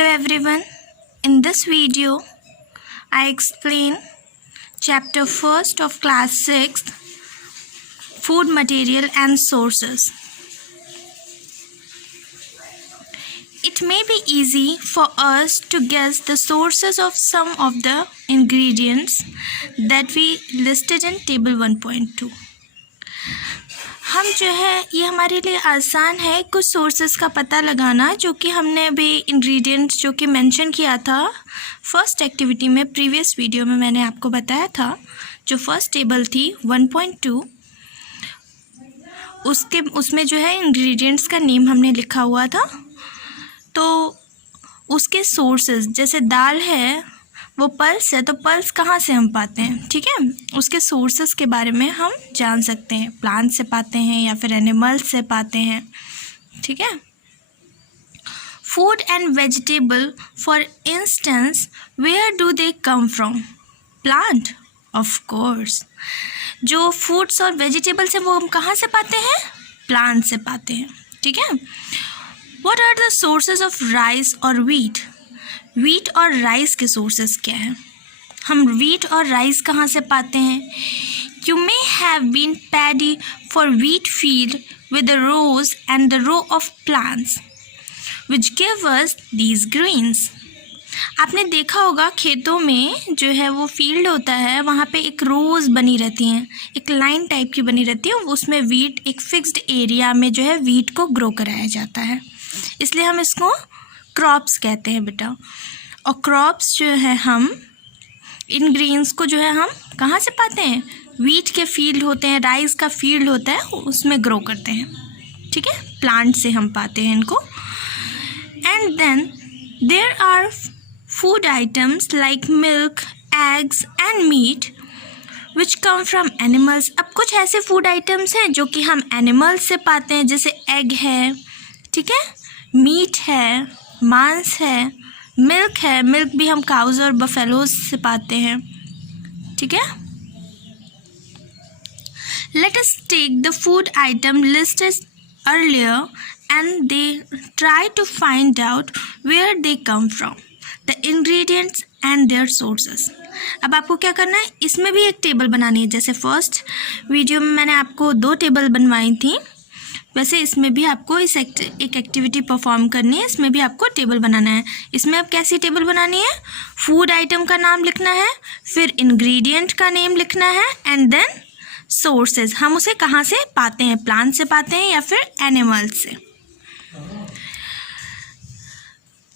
Hello everyone. In this video, I explain chapter 1st of class 6th, food material and sources. It may be easy for us to guess the sources of some of the ingredients that we listed in table 1.2. हम जो है ये हमारे लिए आसान है कुछ sources का पता लगाना जो कि हमने अभी इंग्रेडिएंट्स जो कि मेंशन किया था फर्स्ट एक्टिविटी में प्रीवियस वीडियो में मैंने आपको बताया था जो फर्स्ट टेबल थी 1.2 उसमें जो है इंग्रेडिएंट्स का नेम हमने लिखा हुआ था। तो उसके सोर्सेज जैसे दाल है वो पल्स है तो पल्स कहाँ से हम पाते हैं, ठीक है, उसके सोर्सेस के बारे में हम जान सकते हैं। प्लांट से पाते हैं या फिर एनिमल्स से पाते हैं, ठीक है। Food and vegetable for instance where do they come from? Plant, of course. जो फूड्स और वेजिटेबल्स हैं वो हम कहाँ से पाते हैं? प्लांट से पाते हैं, ठीक है। What are the sources of rice और व्हीट? व्हीट और राइस के सोर्सेस क्या हैं? हम व्हीट और राइस कहाँ से पाते हैं? You may have been paddy for wheat field with the rows and the row of plants which give us these grains. आपने देखा होगा खेतों में जो है वो फील्ड होता है वहाँ पे एक रोज बनी रहती हैं, एक लाइन टाइप की बनी रहती है, उसमें व्हीट एक फिक्स्ड एरिया में जो है व्हीट को ग्रो कराया जाता है, इसलिए हम इसको क्रॉप्स कहते हैं बेटा। और क्रॉप्स जो है हम इन ग्रेन्स को जो है हम कहाँ से पाते हैं? व्हीट के फील्ड होते हैं, राइस का फील्ड होता है, उसमें ग्रो करते हैं, ठीक है। प्लांट से हम पाते हैं इनको। And then there are food items like milk, eggs and meat which come from animals. अब कुछ ऐसे फूड आइटम्स हैं जो कि हम एनिमल्स से पाते हैं, जैसे एग है, ठीक है, मीट है, मांस है, मिल्क है, मिल्क भी हम काउज और बफेलोज से पाते हैं, ठीक है। Let us take the food item listed earlier and they try to find out where they come from, the ingredients and their sources. अब आपको क्या करना है, इसमें भी एक टेबल बनानी है। जैसे फर्स्ट वीडियो में मैंने आपको 2 टेबल बनवाई थी, वैसे इसमें भी आपको एक एक्टिविटी परफॉर्म करनी है, इसमें भी आपको टेबल बनाना है। इसमें अब कैसी टेबल बनानी है? फूड आइटम का नाम लिखना है, फिर इंग्रेडिएंट का नेम लिखना है एंड देन सोर्सेज, हम उसे कहाँ से पाते हैं, प्लांट से पाते हैं या फिर एनिमल्स से।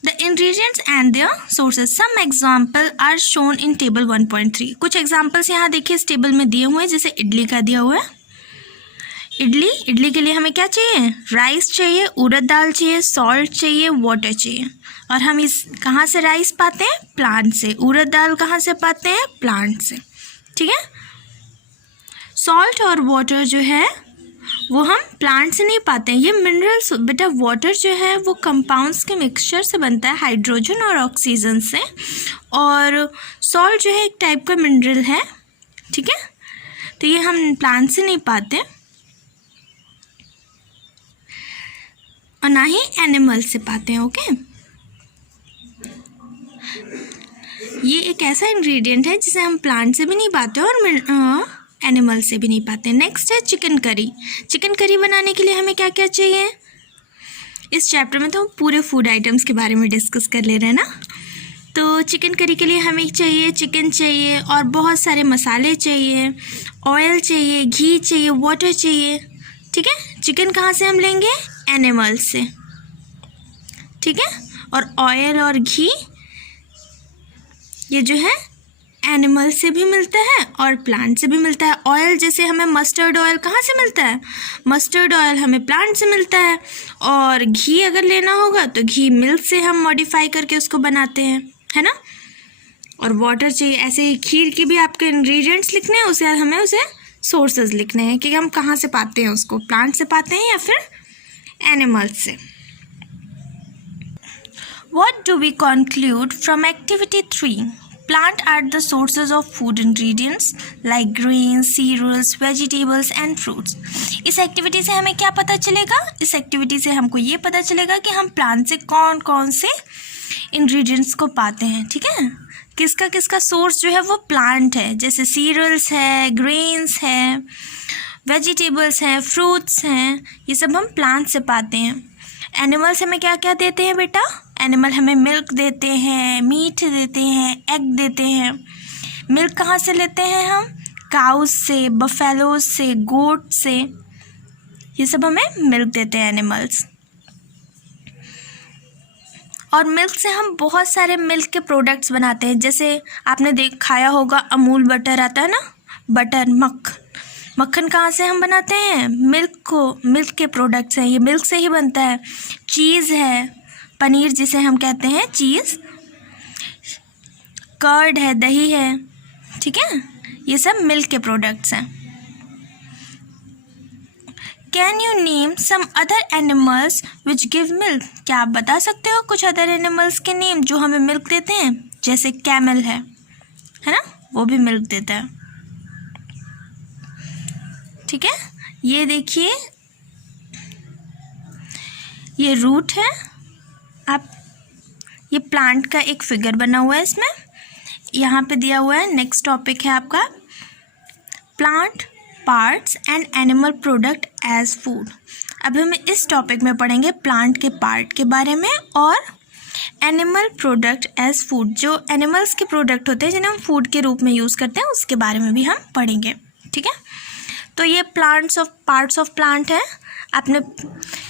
The ingredients and their sources, some example are shown in table 1.3। कुछ एग्जाम्पल्स यहाँ देखिए इस टेबल में दिए हुए हैं। जैसे इडली का दिया हुआ है, इडली के लिए हमें क्या चाहिए? राइस चाहिए, उड़द दाल चाहिए, सॉल्ट चाहिए, वाटर चाहिए। और हम इस कहाँ से राइस पाते हैं? प्लांट से। उड़द दाल कहाँ से पाते हैं? प्लांट से, ठीक है। सॉल्ट और वाटर जो है वो हम प्लांट से नहीं पाते हैं, ये मिनरल्स बेटा। वाटर जो है वो कंपाउंड्स के मिक्सचर से बनता है, हाइड्रोजन और ऑक्सीजन से। और सॉल्ट जो है एक टाइप का मिनरल है, ठीक है। तो ये हम प्लांट से नहीं पाते और ना ही एनिमल से पाते हैं, ओके। ये एक ऐसा इंग्रेडिएंट है जिसे हम प्लांट से भी नहीं पाते और एनिमल से भी नहीं पाते। नेक्स्ट है चिकन करी। चिकन करी बनाने के लिए हमें क्या क्या चाहिए? इस चैप्टर में तो हम पूरे फूड आइटम्स के बारे में डिस्कस कर ले रहे हैं ना। तो चिकन करी के लिए हमें चाहिए चिकन चाहिए और बहुत सारे मसाले चाहिए, ऑयल चाहिए, घी चाहिए, वाटर चाहिए, ठीक है। चिकन कहाँ से हम लेंगे? एनिमल से, ठीक है। और ऑयल और घी ये जो है एनिमल से भी मिलता है और प्लांट से भी मिलता है। ऑयल जैसे हमें मस्टर्ड ऑयल कहाँ से मिलता है? मस्टर्ड ऑयल हमें प्लांट से मिलता है। और घी अगर लेना होगा तो घी मिल्क से हम मॉडिफाई करके उसको बनाते हैं, है ना। और वाटर चाहिए। ऐसे ही खीर की भी आपके इंग्रेडिएंट्स लिखने हैं, उसे हमें उसे सोर्सेज लिखने हैं कि हम कहाँ से पाते हैं उसको, प्लांट से पाते हैं या फिर एनिमल्स से। What do we conclude from activity 3? Plant are the sources of food ingredients like grains, cereals, vegetables and fruits. इस एक्टिविटी से हमें क्या पता चलेगा? इस एक्टिविटी से हमको ये पता चलेगा कि हम प्लांट से कौन कौन से इंग्रेडिएंट्स को पाते हैं, ठीक है। किसका किसका सोर्स जो है वो प्लांट है, जैसे सीरियल्स है, ग्रेन्स है, वेजिटेबल्स हैं, फ्रूट्स हैं, ये सब हम प्लांट से पाते हैं। एनिमल्स हमें क्या क्या देते हैं बेटा? एनिमल हमें मिल्क देते हैं, मीट देते हैं, एग देते हैं। मिल्क कहाँ से लेते हैं हम? काउस से, बफेलोज से, गोट से, ये सब हमें मिल्क देते हैं एनिमल्स। और मिल्क से हम बहुत सारे मिल्क के प्रोडक्ट्स बनाते हैं, जैसे आपने खाया होगा अमूल बटर आता है ना, बटर, मक्खन कहाँ से हम बनाते हैं? मिल्क के प्रोडक्ट्स हैं, ये मिल्क से ही बनता है। चीज़ है, पनीर जिसे हम कहते हैं चीज़, कर्ड है, दही है, ठीक है, ये सब मिल्क के प्रोडक्ट्स हैं। Can you name some other animals which give milk? क्या आप बता सकते हो कुछ अदर एनिमल्स के नेम जो हमें मिल्क देते हैं? जैसे कैमल है ना, वो भी मिल्क देता है, ठीक है। ये देखिए, ये रूट है, आप ये प्लांट का एक फिगर बना हुआ है इसमें, यहाँ पे दिया हुआ है। नेक्स्ट टॉपिक है आपका plant parts and animal product as food. अब हम इस टॉपिक में पढ़ेंगे प्लांट के पार्ट के बारे में और एनिमल प्रोडक्ट एज फूड, जो एनिमल्स के प्रोडक्ट होते हैं जिन्हें हम फूड के रूप में यूज़ करते हैं, उसके बारे में भी हम पढ़ेंगे, ठीक है। तो ये पार्ट्स ऑफ प्लांट है। आपने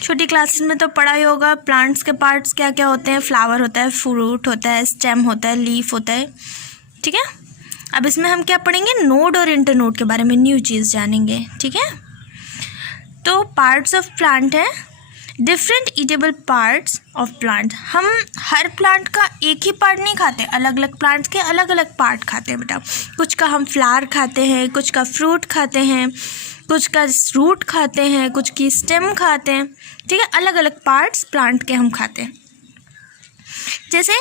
छोटी क्लासेस में तो पढ़ा ही होगा प्लांट्स के पार्ट्स क्या क्या होते हैं। फ्लावर होता है, फ्रूट होता है, स्टेम होता है, लीफ होता है, ठीक है। अब इसमें हम क्या पढ़ेंगे? नोड और इंटरनोड के बारे में न्यू चीज़ जानेंगे, ठीक है। तो पार्ट्स ऑफ प्लांट है, different eatable parts of plant. हम हर प्लांट का एक ही पार्ट नहीं खाते, अलग अलग प्लांट्स के अलग अलग पार्ट खाते हैं बेटा। कुछ का हम फ्लावर खाते हैं, कुछ का फ्रूट खाते हैं, कुछ का रूट खाते हैं, कुछ की स्टेम खाते हैं, ठीक है। अलग अलग पार्ट्स प्लांट के हम खाते हैं। जैसे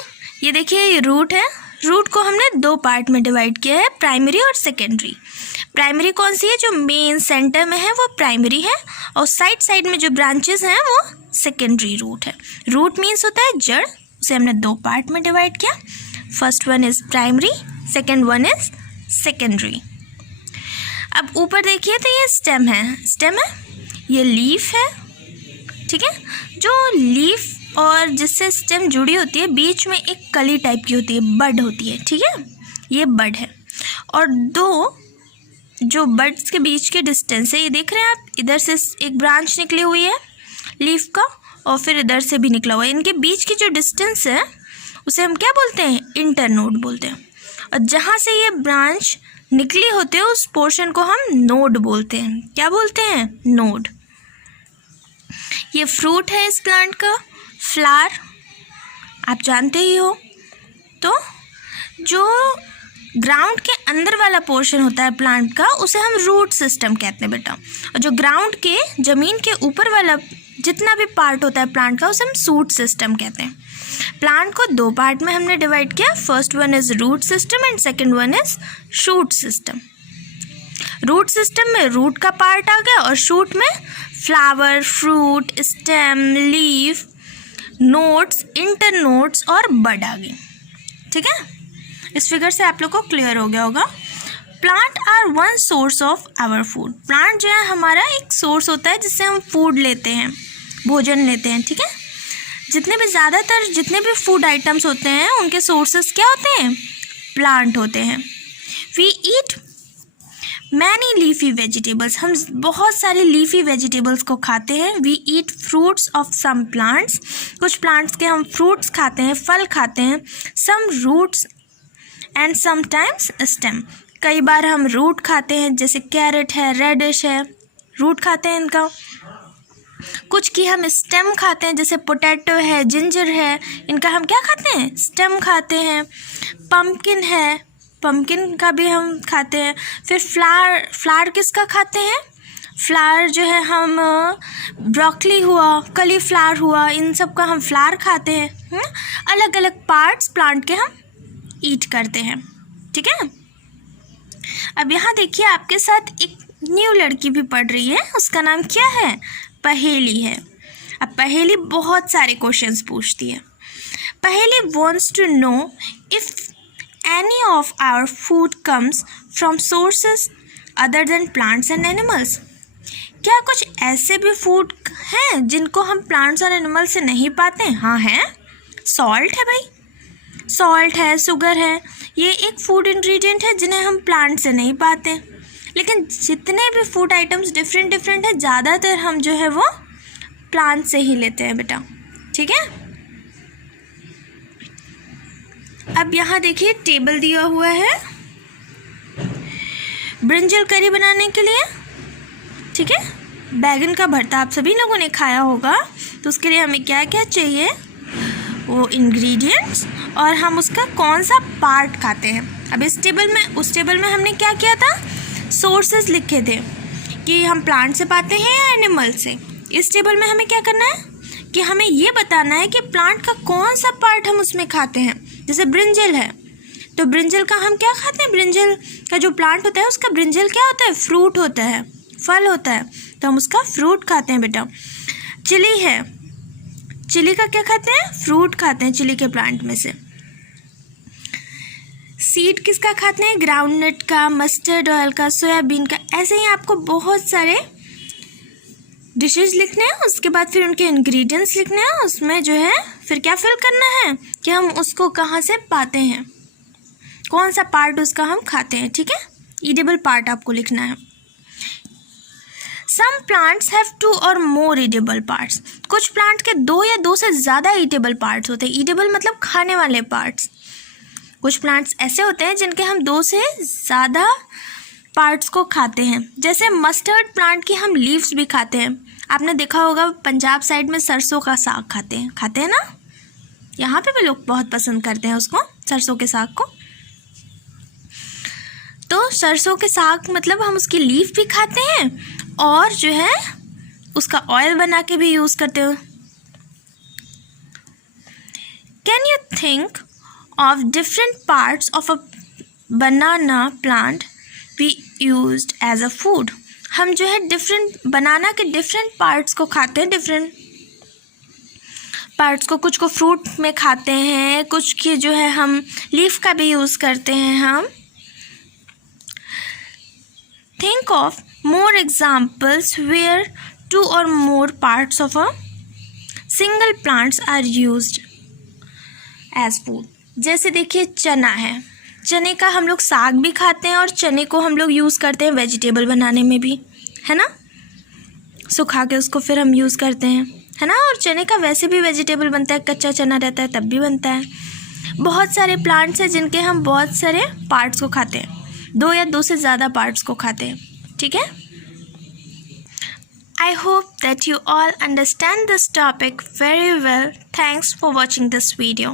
ये देखिए, ये रूट है। रूट को हमने दो पार्ट में डिवाइड किया है, प्राइमरी और सेकेंडरी। प्राइमरी कौन सी है? जो मेन सेंटर में है वो प्राइमरी है, और साइड साइड में जो ब्रांचेस हैं वो सेकेंडरी रूट है। रूट मीन्स होता है जड़, उसे हमने दो पार्ट में डिवाइड किया। First one is primary, second one is secondary. अब ऊपर देखिए तो ये स्टेम है, ये लीफ है, ठीक है। जो लीफ और जिससे स्टेम जुड़ी होती है, बीच में एक कली टाइप की होती है, बड होती है, ठीक है, ये बड है। और दो जो बड्स के बीच के डिस्टेंस है, ये देख रहे हैं आप, इधर से एक ब्रांच निकली हुई है लीफ का, और फिर इधर से भी निकला हुआ है। इनके बीच की जो डिस्टेंस है उसे हम क्या बोलते हैं? इंटरनोड बोलते हैं। और जहाँ से ये ब्रांच निकली होते हैं उस पोर्शन को हम नोड बोलते हैं। क्या बोलते हैं? नोड। ये फ्रूट है इस प्लांट का, फ्लावर आप जानते ही हो। तो जो ग्राउंड के अंदर वाला पोर्शन होता है प्लांट का, उसे हम रूट सिस्टम कहते हैं बेटा। और जो ग्राउंड के ज़मीन के ऊपर वाला जितना भी पार्ट होता है प्लांट का, उसे हम शूट सिस्टम कहते हैं। प्लांट को दो पार्ट में हमने डिवाइड किया। First one is root system and second one is shoot system. Root system में रूट का पार्ट आ गया, और शूट में flower, fruit, stem, leaf, nodes, internodes और बड आ गई, ठीक है। इस फिगर से आप लोग को क्लियर हो गया होगा। Plant are one source of our food. Plant जो है हमारा एक सोर्स होता है जिससे हम फूड लेते हैं, भोजन लेते हैं, ठीक है। जितने भी फूड आइटम्स होते हैं उनके सोर्सेस क्या होते हैं? प्लांट होते हैं। We eat many leafy vegetables. हम बहुत सारे लीफी वेजिटेबल्स को खाते हैं। We eat fruits of some plants. कुछ प्लांट्स के हम फ्रूट्स खाते हैं, फल खाते हैं। Some roots and sometimes stem. कई बार हम रूट खाते हैं, जैसे कैरेट है, रेडिश है, रूट खाते हैं इनका। कुछ की हम स्टेम खाते हैं, जैसे पोटैटो है, जिंजर है, इनका हम क्या खाते हैं? स्टेम खाते हैं। पम्पकिन है, पम्पकिन का भी हम खाते हैं। फिर फ्लावर किसका खाते हैं? फ्लावर जो है हम ब्रोकली हुआ, कलीफ्लावर हुआ, इन सब का हम फ्लावर खाते हैं। अलग अलग पार्ट्स प्लांट के हम ईट करते हैं, ठीक है। अब यहाँ देखिए, आपके साथ एक न्यू लड़की भी पढ़ रही है, उसका नाम क्या है? पहेली है। अब पहेली बहुत सारे क्वेश्चंस पूछती है। पहले wants to know if any of our food comes from sources other than plants and animals. क्या कुछ ऐसे भी फूड हैं जिनको हम प्लांट्स और एनिमल से नहीं पाते? हाँ हैं। सॉल्ट है भाई, सॉल्ट है, शुगर है, ये एक फूड इंग्रेडिएंट है जिन्हें हम प्लांट से नहीं पाते। लेकिन जितने भी फूड आइटम्स डिफरेंट है, ज़्यादातर हम जो है वो प्लांट से ही लेते हैं बेटा, ठीक है। अब यहाँ देखिए टेबल दिया हुआ है ब्रिंजल करी बनाने के लिए, ठीक है। बैगन का भरता आप सभी लोगों ने खाया होगा, तो उसके लिए हमें क्या क्या चाहिए, वो इंग्रेडिएंट्स, और हम उसका कौन सा पार्ट खाते हैं। अब इस टेबल में, उस टेबल में हमने क्या किया था, सोर्सेज लिखे थे कि हम प्लांट से पाते हैं या एनिमल से। इस टेबल में हमें क्या करना है कि हमें ये बताना है कि प्लांट का कौन सा पार्ट हम उसमें खाते हैं। जैसे ब्रिंजल है, तो ब्रिंजल का हम क्या खाते हैं, ब्रिंजल का जो प्लांट होता है उसका ब्रिंजल क्या होता है, फ्रूट होता है, फल होता है, तो हम उसका फ्रूट खाते हैं बेटा। चिली है, चिली का क्या खाते हैं, फ्रूट खाते हैं चिली के प्लांट में से। सीड किसका खाते हैं, ग्राउंडनट का, मस्टर्ड ऑयल का, सोयाबीन का। ऐसे ही आपको बहुत सारे डिशेज लिखने हैं, उसके बाद फिर उनके इंग्रेडिएंट्स लिखने हैं, उसमें जो है फिर क्या फिल करना है कि हम उसको कहाँ से पाते हैं, कौन सा पार्ट उसका हम खाते हैं, ठीक है। ईडेबल पार्ट आपको लिखना है। सम प्लांट्स हैव 2 और मोर ईडेबल पार्ट्स। कुछ प्लांट के 2 या 2 से ज़्यादा ईडेबल पार्ट्स होते हैं। ईडेबल मतलब खाने वाले पार्ट्स। कुछ प्लांट्स ऐसे होते हैं जिनके हम 2 से ज़्यादा पार्ट्स को खाते हैं। जैसे मस्टर्ड प्लांट की हम लीव्स भी खाते हैं। आपने देखा होगा पंजाब साइड में सरसों का साग खाते हैं ना, यहाँ पे भी लोग बहुत पसंद करते हैं उसको, सरसों के साग को। तो सरसों के साग मतलब हम उसकी लीफ भी खाते हैं और जो है उसका ऑयल बना के भी यूज़ करते हो। Can you think of different parts of a banana plant be used as a food. हम जो है डिफरेंट बनाना के डिफरेंट पार्ट्स को खाते हैं, डिफरेंट पार्ट्स को, कुछ को फ्रूट में खाते हैं, कुछ की जो है हम लीफ का भी यूज़ करते हैं हम। Think of more examples where 2 or more parts of a single plants are used as food। जैसे देखिए चना है, चने का हम लोग साग भी खाते हैं और चने को हम लोग यूज़ करते हैं वेजिटेबल बनाने में भी, है ना, सुखा के उसको फिर हम यूज़ करते हैं, है ना। और चने का वैसे भी वेजिटेबल बनता है, कच्चा चना रहता है तब भी बनता है। बहुत सारे प्लांट्स हैं जिनके हम बहुत सारे पार्ट्स को खाते हैं, 2 या 2 से ज़्यादा पार्ट्स को खाते हैं, ठीक है। I hope that you all understand this topic very well. Thanks for watching this video.